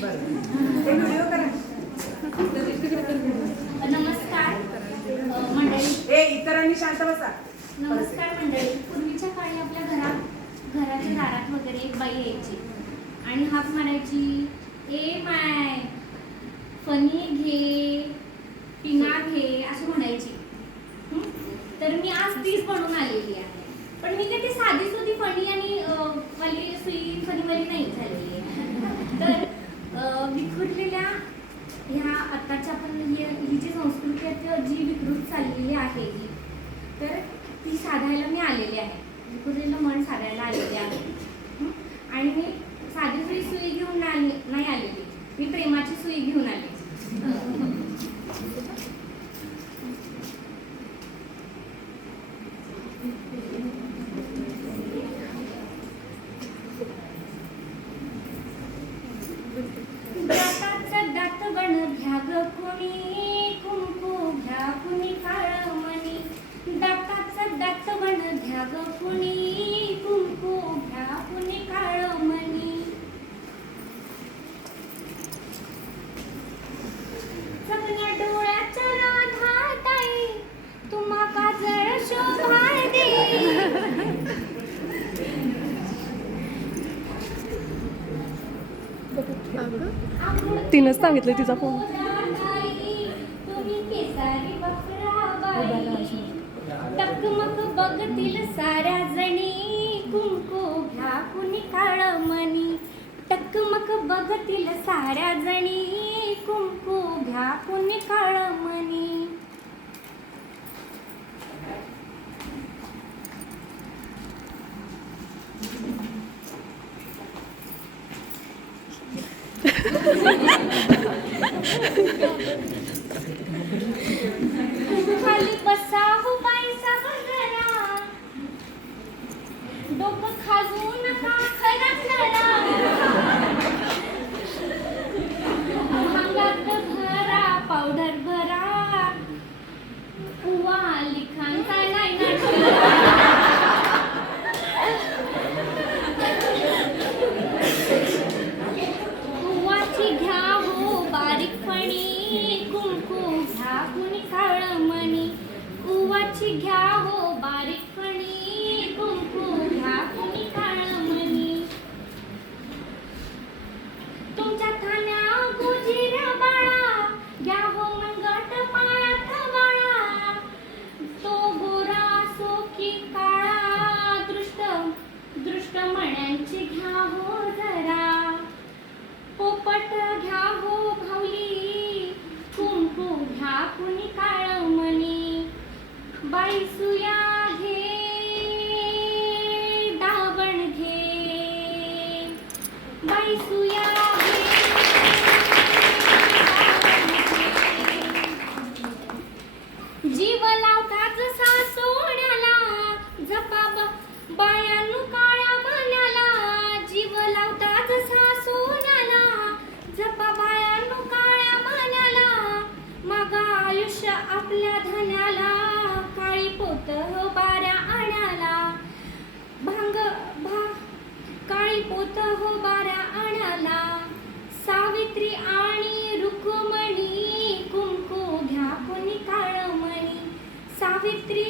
नमस्कार मंडळी. इतरांनी शांत बसा. नमस्कार मंडळी. पूर्वीच्या काळी आपल्या घराच्या दारात वगैरे एक बाई यायची आणि हाक मारायची, ए माय फणी घे, पिना घे असं म्हणायची. तर मी आज तीच बनवून आलेली आहे. पण मी काय ती साधी सुधी फणी आणि वाली सुई फणीवाली नाही झालेली आहे. तर विखुरलेल्या ह्या आताच्या आपण ही जी संस्कृती आहे जी विकृत चाललेली आहे ही, तर ती साधायला मी आलेली आहे. विखुरलेलं मन साधायला आलेले आहे. आणि मी साधी सुई घेऊन नाही आलेली, मी प्रेमाची सुई घेऊन आले. दात बन घ्या ग कुणी, कुंकू घ्या कुणी काळमणी. दाताचं दात बन घ्या ग कुणी, कुंकू घ्या कुणी काळमणी. सगळ्या डोळ्याच्या राधाताई तुम्हा काजळ शोभाय दे. तिनंच सांगितलं तिचा फोन. तुम्ही केसारी बकराबाई, टकमक बघतील साऱ्या जणी, कुंकू घ्या कुणी काळमणी. टकमक बघतील साऱ्या जणी, कुंकू घ्या कुणी काळमणी. खाली बसा हो बाई सावंतरा, डोकं खाजू नका खरंच. अंगात भरा पावडर भरा, उवा लिखाण काय नाही घ्या हो बारीक फणी, कुंकू घ्या कुणी काळमणी. उवाची घ्या हो बारीक फणी, कुंकू घ्या कुणी काळमणी. तुमच्या ठाण्या गोजिऱ्या बाळा, घ्या हो मनगट पायात बाळा. तो गोरा असो की काळा, दृष्ट मण्यांची घ्या हो जरा. पोपट घ्या हो भावली, कुंकू घ्या कुणी काळमणी. बाई सुया घे, दाबण घे, बाई सुया घे, जीव लावता जसा सोन्याला, झपाब बायानु काळ्या मनाला. जीव लावता जसा सोन्याला, झपा बायानु काळ्या मनाला. मागा आयुष्य आपल्या धन्याला, काळी पोत हो बाऱ्या आण्याला. काळी पोत हो बाऱ्या आण्याला. सावित्री आणि रुक्मिणी, कुंकू घ्या कुणी काळमणी. सावित्री